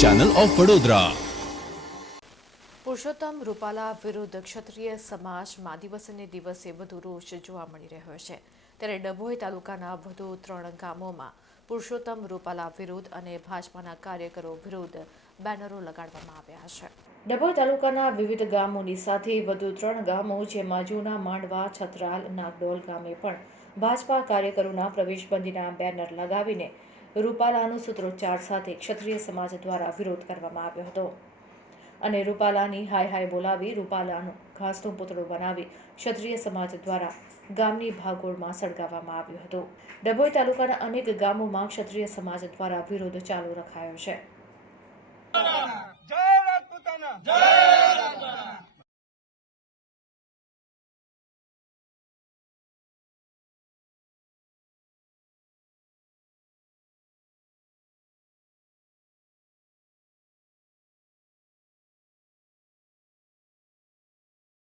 Channel of Vadodara Purushottam Rupala વિરુદ્ધ ક્ષત્રિય સમાજમાં દિવસે દિવસે વધુ રોષ જોવા મળી રહ્યો છે. ત્યારે ડભોઈ તાલુકાના વધુ ત્રણ ગામોમાં પુરુષોત્તમ રૂપાલા વિરુદ્ધ અને ભાજપાના કાર્યકરો વિરુદ્ધ બેનરો લગાડવામાં આવ્યા છે. ડભોઈ તાલુકાના વિવિધ ગામોની સાથે વધુ ત્રણ ગામો જેમાં જૂના માંડવા છત્રાલ નાગડોલ ગામે પણ ભાજપા કાર્યકરોના પ્રવેશબંધીના બેનર લગાવીને રૂપાલાનો સૂત્રોચ્ચાર સાથે ક્ષત્રિય સમાજ દ્વારા વિરોધ કરવામાં આવ્યો હતો. અને રૂપાલાની હાય હાય બોલાવી રૂપાલાનો ઘાસનો પુતળો બનાવી ક્ષત્રિય સમાજ દ્વારા ગામની ભાગોળમાં સળગાવવામાં આવ્યો હતો. ડભોઈ તાલુકાના અનેક ગામોમાં ક્ષત્રિય સમાજ દ્વારા વિરોધ ચાલુ રખાયો છે.